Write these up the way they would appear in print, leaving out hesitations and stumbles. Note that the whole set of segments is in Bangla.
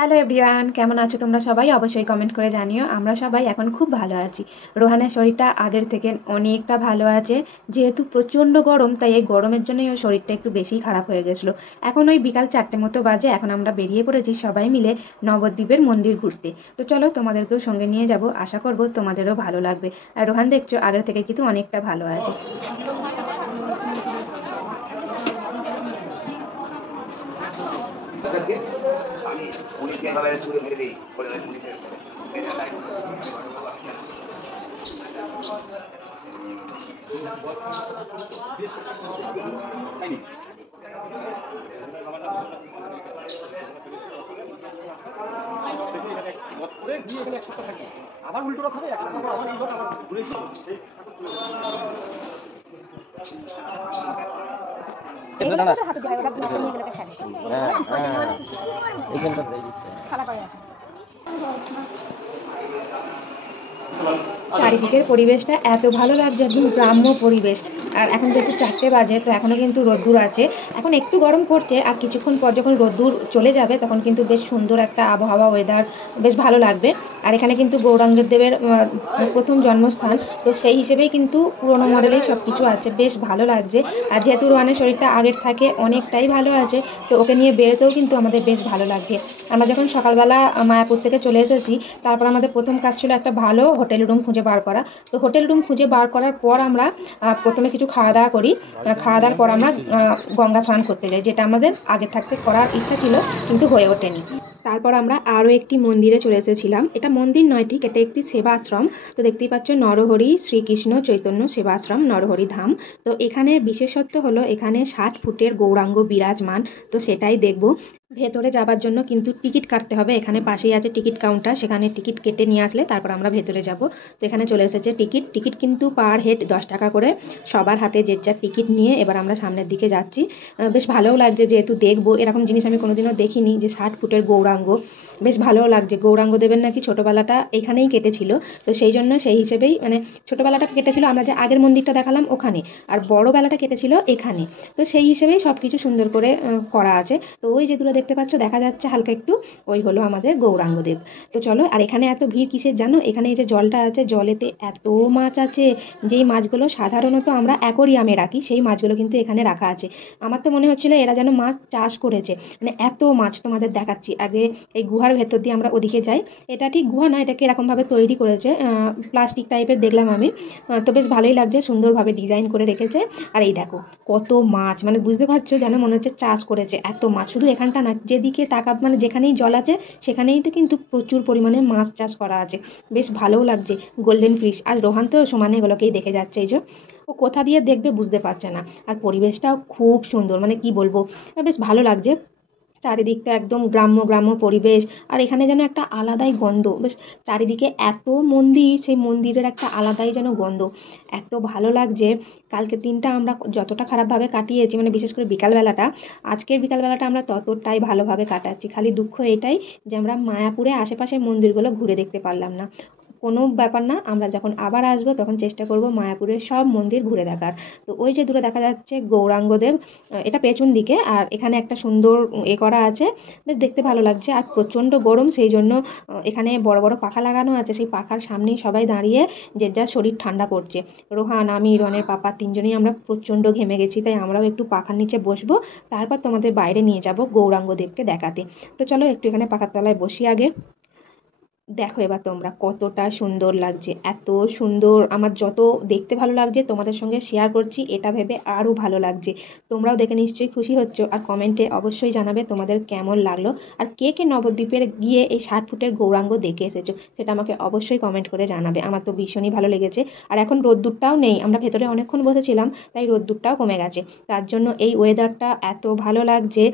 হ্যালো এভরিওয়ান, কেমন আছো তোমরা সবাই? অবশ্যই কমেন্ট করে জানিও। আমরা সবাই এখন খুব ভালো আছি। রোহানের শরীরটা আগের থেকে অনেকটা ভালো আছে। যেহেতু প্রচণ্ড গরম, তাই এই গরমের জন্যই ওর শরীরটা একটু বেশিই খারাপ হয়ে গেছিলো। এখন ওই বিকাল 4টে মতো বাজে, এখন আমরা বেরিয়ে পড়েছি সবাই মিলে নবদ্বীপের মন্দির ঘুরতে। তো চলো তোমাদেরকেও সঙ্গে নিয়ে যাব, আশা করবো তোমাদেরও ভালো লাগবে। আর রোহান দেখছো আগের থেকে কিন্তু অনেকটা ভালো আছে। আমি পুলিশকে এভাবে ছুড়ে মেরে দিই বলে পুলিশের আবার উল্টোটা খাবে আবার এই কথা আবার ঘুরে চারিদিকের পরিবেশটা এত ভালো লাগছে, একদম গ্রাম্য পরিবেশ। আর এখন যেহেতু 4টে বাজে, তো এখনও কিন্তু রোদ্দুর আছে। এখন একটু গরম করছে, আর কিছুক্ষণ পর যখন রোদ্দুর চলে যাবে তখন কিন্তু বেশ সুন্দর একটা আবহাওয়া, ওয়েদার বেশ ভালো লাগবে। আর এখানে কিন্তু গৌরাঙ্গের দেবের প্রথম জন্মস্থান, তো সেই হিসেবেই কিন্তু পুরোনো মডেলেই সব কিছু আছে, বেশ ভালো লাগছে। আর যেহেতু রোহানের শরীরটা আগের থাকে অনেকটাই ভালো আছে, তো ওকে নিয়ে বেরোতেও কিন্তু আমাদের বেশ ভালো লাগছে। আমরা যখন সকালবেলা মায়াপুর থেকে চলে এসেছি, তারপর আমাদের প্রথম কাজ ছিল একটা ভালো হোটেল রুম খুঁজে বার করা। তো হোটেল রুম খুঁজে বার করার পর আমরা প্রথমে কিছু খাওয়া দাওয়া করি। খাওয়া দাওয়ার পর আমরা গঙ্গা স্নান করতে যাই, যেটা আমাদের আগে থাকতে করার ইচ্ছা ছিল কিন্তু হয়ে ওঠেনি। তারপর আমরা আরও একটি মন্দিরে চলে এসেছিলাম। এটা মন্দির নয় ঠিক, এটা একটি সেবাশ্রম। তো দেখতেই পাচ্ছ, নরহরি শ্রীকৃষ্ণ চৈতন্য সেবাশ্রম নরহরি ধাম। তো এখানে বিশেষত্ব হলো এখানে 60 ফুটের গৌরাঙ্গ বিরাজমান। তো সেটাই দেখব। ভেতরে যাবার জন্য কিন্তু টিকিট কাটতে হবে। এখানে পাশেই আছে টিকিট কাউন্টার, সেখানে টিকিট কেটে নিয়ে আসলে তারপর আমরা ভেতরে যাব। তো এখানে চলে এসেছে টিকিট। টিকিট কিন্তু পার হেড 10 টাকা করে, সবার হাতে যে যার টিকিট নিয়ে এবার আমরা সামনের দিকে যাচ্ছি। বেশ ভালোও লাগছে, যেহেতু দেখবো এরকম জিনিস আমি কোনোদিনও দেখিনি, যে 60 ফুটের গৌরাঙ্গ। বেশ ভালোও লাগছে। গৌরাঙ্গ দেবের নাকি ছোটোবেলাটা এখানেই কেটেছিল। তো সেই জন্য সেই হিসেবেই মানে ছোটোবেলাটা কেটেছিল আমরা যে আগের মন্দিরটা দেখালাম ওখানে, আর বড়োবেলাটা কেটেছিল এখানে। তো সেই হিসেবেই সব কিছু সুন্দর করে করা আছে। তো ওই যে দূরে দেখতে পাচ্ছ, দেখা যাচ্ছে হালকা একটু, ওই হলো আমাদের গৌরাঙ্গদেব। তো চলো। আর এখানে এত ভিড় কিসের জানো? এখানে এই যে জলটা আছে, জলেতে এত মাছ আছে, যেই মাছগুলো সাধারণত আমরা অ্যাকোরিয়ামে রাখি সেই মাছগুলো কিন্তু এখানে রাখা আছে। আমার তো মনে হচ্ছিল এরা যেন মাছ চাষ করেছে, মানে এত মাছ। তোমাদের দেখাচ্ছি আগে। এই গুহার ভেতর দিয়ে আমরা ওদিকে যাই। এটা ঠিক গুহা নয়, এটাকে এরকমভাবে তৈরি করেছে, প্লাস্টিক টাইপের দেখলাম আমি। তো বেশ ভালোই লাগছে, সুন্দরভাবে ডিজাইন করে রেখেছে। আর এই দেখো কত মাছ, মানে বুঝতে পারছো যেন মনে হচ্ছে চাষ করেছে, এত মাছ। শুধু এখানটা না, যেদিকে তাকাব মানে যেখানেই জল আছে সেখানেই তো কিন্তু প্রচুর পরিমাণে মাছ চাষ করা আছে। বেশ ভালোও লাগছে। Golden fish. আর রোহান তো সমানে এগুলোকেই দেখে যাচ্ছে। এই যে ও কোথা দিয়ে দেখবে বুঝতে পারছে না। আর পরিবেশটাও খুব সুন্দর, মানে কি বলবো, বেশ ভালো লাগছে। চারিদিকটা একদম গ্রাম্য গ্রাম্য পরিবেশ। আর এখানে যেন একটা আলাদাই গন্ধ, বেশ। চারিদিকে এত মন্দির, সেই মন্দিরের একটা আলাদাই যেন গন্ধ, এত ভালো লাগছে। কালকের দিনটা আমরা যতটা খারাপভাবে কাটিয়েছি, মানে বিশেষ করে বিকালবেলাটা, আজকের বিকালবেলাটা আমরা ততটাই ভালোভাবে কাটাচ্ছি। খালি দুঃখ এটাই যে আমরা মায়াপুরে আশেপাশের মন্দিরগুলো ঘুরে দেখতে পারলাম না। কোনো ব্যাপার না, আমরা যখন আবার আসবো তখন চেষ্টা করব মায়াপুরের সব মন্দির ঘুরে দেখার। তো ওই যে দূরে দেখা যাচ্ছে গৌরাঙ্গদেব, এটা পেছন দিকে। আর এখানে একটা সুন্দর করা আছে, বেশ দেখতে ভালো লাগছে। আর প্রচণ্ড গরম, সেই জন্য এখানে বড় বড় পাখা লাগানো আছে, সেই পাখার সামনেই সবাই দাঁড়িয়ে যে যার শরীর ঠান্ডা করছে। রোহান, আমি, রনের পাপা তিনজনেই আমরা প্রচণ্ড ঘেমে গেছি, তাই আমরাও একটু পাখার নিচে বসবো। তারপর তোমাদের বাইরে নিয়ে যাব গৌরাঙ্গদেবকে দেখাতে। তো চলো একটু এখানে পাখার তলায় বসি আগে। দেখো এবার তোমরা কতটা সুন্দর লাগছে, এত সুন্দর। আমার যত দেখতে ভালো লাগছে তোমাদের সঙ্গে শেয়ার করছি, এটা ভেবে আরও ভালো লাগছে। তোমরাও দেখে নিশ্চয়ই খুশি হচ্ছ। আর কমেন্টে অবশ্যই জানাবে তোমাদের কেমন লাগলো। আর কে কে নবদ্বীপের গিয়ে এই 60 ফুটের গৌরাঙ্গ দেখে এসেছো, সেটা আমাকে অবশ্যই কমেন্ট করে জানাবে। আমার তো ভীষণই ভালো লেগেছে। আর এখন রোদ্দুরটাও নেই, আমরা ভেতরে অনেকক্ষণ বসেছিলাম, তাই রোদ্দুরটাও কমে গেছে। তার জন্য এই ওয়েদারটা এত ভালো লাগছে,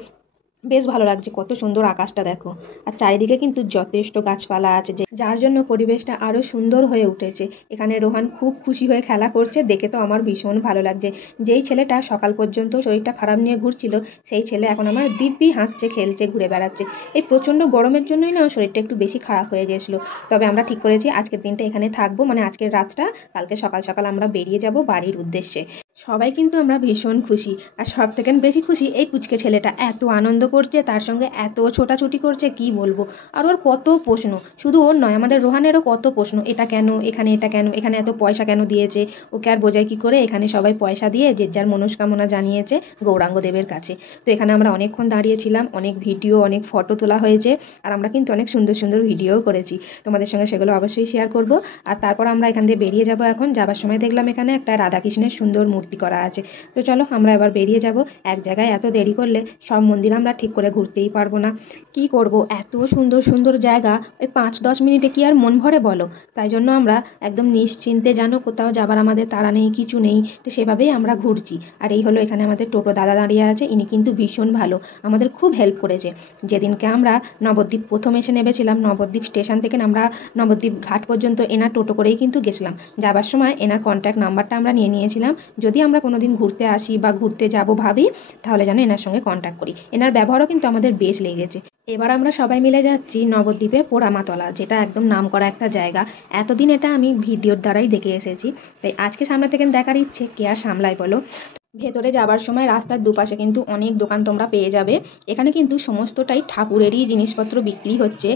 বেশ ভালো লাগছে। কত সুন্দর আকাশটা দেখো। আর চারিদিকে কিন্তু যথেষ্ট গাছপালা আছে, যে যার জন্য পরিবেশটা আরও সুন্দর হয়ে উঠেছে। এখানে রোহান খুব খুশি হয়ে খেলা করছে, দেখে তো আমার ভীষণ ভালো লাগছে। যেই ছেলেটা সকাল পর্যন্ত শরীরটা খারাপ নিয়ে ঘুরছিল, সেই ছেলে এখন আমার দিব্যি হাসছে, খেলছে, ঘুরে বেড়াচ্ছে। এই প্রচণ্ড গরমের জন্যই না ওর শরীরটা একটু বেশি খারাপ হয়ে গেছিলো। তবে আমরা ঠিক করেছি আজকের দিনটা এখানে থাকবো, মানে আজকের রাতটা। কালকে সকাল সকাল আমরা বেরিয়ে যাব বাড়ির উদ্দেশ্যে। সবাই কিন্তু আমরা ভীষণ খুশি। আর সব থেকে বেশি খুশি এই পুচকে ছেলেটা, এত আনন্দ করছে, তার সঙ্গে এত ছোটাছুটি করছে কি বলবো। আর ওর কত প্রশ্ন, শুধু ওর নয় আমাদের রোহানেরও কত প্রশ্ন, এটা কেন, এখানে এটা কেন, এখানে এত পয়সা কেন দিয়েছে, ওকে আর বোঝায় কি করে। এখানে সবাই পয়সা দিয়ে যে যার মনস্কামনা জানিয়েছে গৌরাঙ্গ দেবের কাছে। তো এখানে আমরা অনেকক্ষণ দাঁড়িয়েছিলাম, অনেক ভিডিও, অনেক ফটো তোলা হয়েছে। আর আমরা কিন্তু অনেক সুন্দর সুন্দর ভিডিওও করেছি, তোমাদের সঙ্গে সেগুলো অবশ্যই শেয়ার করব। আর তারপর আমরা এখান দিয়ে বেরিয়ে যাব। এখন যাবার সময় দেখলাম এখানে একটা রাধাকৃষ্ণের সুন্দর মূর্তি করা আছে। তো চলো আমরা এবার বেরিয়ে যাব। এক জায়গায় এত দেরি করলে সব মন্দির আমরা ঠিক করে ঘুরতেই পারবো না। কি করব, এত সুন্দর সুন্দর জায়গা, ওই 5-10 মিনিটে কি আর মন ভরে বলো। তাই জন্য আমরা একদম নিশ্চিন্তে, জানো কোথাও যাবার আমাদের তাড়া নেই, কিছু নেই, তো সেভাবেই আমরা ঘুরছি। আর এই হলো এখানে আমাদের টোটো দাদা দাঁড়িয়ে আছে, ইনি কিন্তু ভীষণ ভালো, আমাদের খুব হেল্প করেছে। যেদিনকে আমরা নবদ্বীপ প্রথম এসে নেমেছিলাম, নবদ্বীপ স্টেশন থেকে আমরা নবদ্বীপ ঘাট পর্যন্ত এনার টোটো করেই কিন্তু গেছিলাম। যাবার সময় এনার কন্ট্যাক্ট নাম্বারটা আমরা নিয়ে নিয়েছিলাম, যদি আমরা কোনো দিন ঘুরতে আসি বা ঘুরতে যাব ভাবি, তাহলে যেন এনার সঙ্গে কন্ট্যাক্ট করি। এনার ব্যবহারও কিন্তু আমাদের বেশ লেগেছে। এবার আমরা সবাই মিলে যাচ্ছি নবদ্বীপে পোড়ামাতলা, যেটা একদম নামকরা একটা জায়গা। এতদিন এটা আমি ভিডিওর দ্বারাই দেখে এসেছি, তাই আজকে সামনে থেকে দেখার ইচ্ছে, কে আর সামলায় বলো। ভেতরে যাবার সময় রাস্তার দুপাশে কিন্তু অনেক দোকান তোমরা পেয়ে যাবে। এখানে কিন্তু সমস্তটাই ঠাকুরেরই জিনিসপত্র বিক্রি হচ্ছে।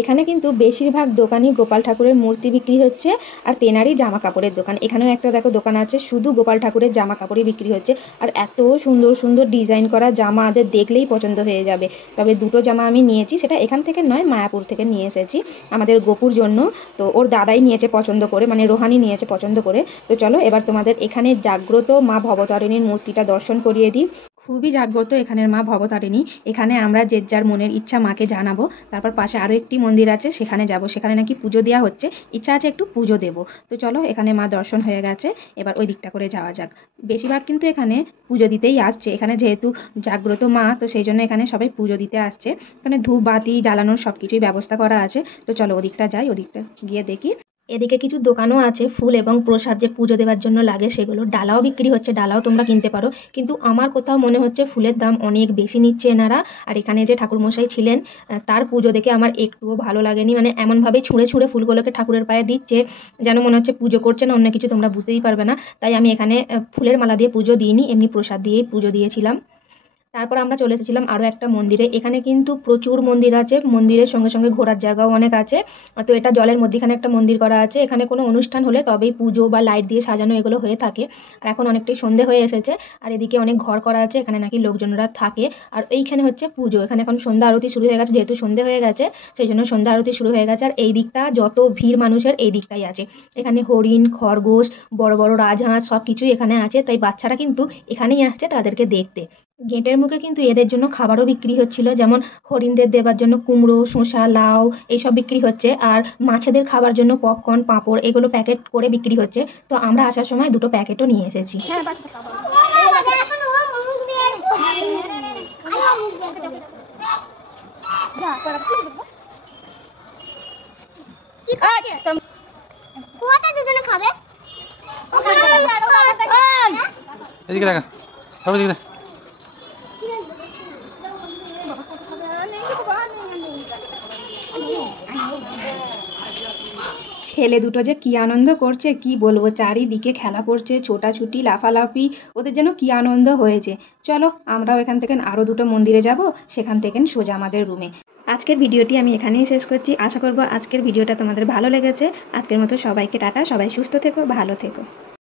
এখানে কিন্তু বেশিরভাগ দোকানই গোপাল ঠাকুরের মূর্তি বিক্রি হচ্ছে, আর তেনারই জামা কাপড়ের দোকান। এখানেও একটা দেখো দোকান আছে, শুধু গোপাল ঠাকুরের জামা কাপড়ই বিক্রি হচ্ছে। আর এত সুন্দর সুন্দর ডিজাইন করা জামা, আমাদের দেখলেই পছন্দ হয়ে যাবে। তবে দুটো জামা আমি নিয়েছি, সেটা এখান থেকে নয়, মায়াপুর থেকে নিয়ে এসেছি আমাদের গোপুর জন্য। তো ওর দাদাই নিয়েছে পছন্দ করে, মানে রোহানি নিয়েছে পছন্দ করে। তো চলো এবার তোমাদের এখানে জাগ্রত মা ভবতারিণীর মূর্তিটা দর্শন করিয়ে দিই। খুবই জাগ্রত এখানের মা ভবতারিণী। এখানে আমরা যে যার মনের ইচ্ছা মাকে জানাবো। তারপর পাশে আরও একটি মন্দির আছে, সেখানে যাব, সেখানে নাকি পুজো দেওয়া হচ্ছে, ইচ্ছা আছে একটু পুজো দেবো। তো চলো, এখানে মা দর্শন হয়ে গেছে, এবার ওই দিকটা করে যাওয়া যাক। বেশিরভাগ কিন্তু এখানে পুজো দিতেই আসছে, এখানে যেহেতু জাগ্রত মা, তো সেই জন্য এখানে সবাই পুজো দিতে আসছে। এখানে ধূপ বাতি জ্বালানোর সব কিছুই ব্যবস্থা করা আছে। তো চলো ওদিকটা যাই, ওদিকটা গিয়ে দেখি। এদিকে কিছু দোকানও আছে, ফুল এবং প্রসাদ যে পুজো দেওয়ার জন্য লাগে সেগুলো, ডালাও বিক্রি হচ্ছে, ডালাও তোমরা কিনতে পারো। কিন্তু আমার কোথাও মনে হচ্ছে ফুলের দাম অনেক বেশি নিচ্ছে এনারা। আর এখানে যে ঠাকুরমশাই ছিলেন, তার পুজো দেখে আমার একটুও ভালো লাগেনি। মানে এমনভাবে ছুঁড়ে ছুঁড়ে ফুলগুলোকে ঠাকুরের পায়ে দিচ্ছে, যেন মনে হচ্ছে পুজো করছে না অন্য কিছু, তোমরা বুঝতেই পারবে না। তাই আমি এখানে ফুলের মালা দিয়ে পুজো দিইনি, এমনি প্রসাদ দিয়েই পুজো দিয়েছিলাম। তারপর আমরা চলে এসেছিলাম আরও একটা মন্দিরে। এখানে কিন্তু প্রচুর মন্দির আছে, মন্দিরের সঙ্গে সঙ্গে ঘোরার জায়গাও অনেক আছে। তো এটা জলের মধ্যেখানে একটা মন্দির করা আছে। এখানে কোনো অনুষ্ঠান হলে তবেই পুজো বা লাইট দিয়ে সাজানো এগুলো হয়ে থাকে। আর এখন অনেকটাই সন্ধে হয়ে এসেছে, আর এদিকে অনেক ঘর করা আছে, এখানে নাকি লোকজনরা থাকে। আর এইখানে হচ্ছে পুজো, এখানে এখন সন্ধ্যা আরতি শুরু হয়ে গেছে, যেহেতু সন্ধে হয়ে গেছে সেই জন্য সন্ধ্যা আরতি শুরু হয়ে গেছে। আর এই দিকটা যত ভিড় মানুষের এই দিকটাই আছে। এখানে হরিণ, খরগোশ, বড় বড় রাজহাঁস সব কিছুই এখানে আছে, তাই বাচ্চারা কিন্তু এখানেই আসছে তাদেরকে দেখতে। গেটের মুখে কিন্তু এদের জন্য খাবারও বিক্রি হচ্ছিল, যেমন হরিণদের দেবার জন্য কুমড়ো, শসা, লাউ এইসব বিক্রি হচ্ছে। আর মাছেদের খাবার জন্য পপকর্ন, পাঁপড় এগুলো প্যাকেট করে বিক্রি হচ্ছে। তো আমরা আসার সময় দুটো প্যাকেটও নিয়ে এসেছি। এদিকে দেখা, সবাই দিকে। ছেলে দুটো যে কি আনন্দ করছে কি বলবো, চারিদিকে খেলা করছে, ছোটাছুটি, লাফালাফি, ওদের যেন কি আনন্দ হয়েছে। চলো আমরাও এখান থেকে আরও দুটো মন্দিরে যাব, সেখান থেকে সোজা আমাদের রুমে। আজকের ভিডিওটি আমি এখানেই শেষ করছি। আশা করব আজকের ভিডিওটা তোমাদের ভালো লেগেছে। আজকের মতো সবাইকে টাটা, সবাই সুস্থ থেকো, ভালো থেকো।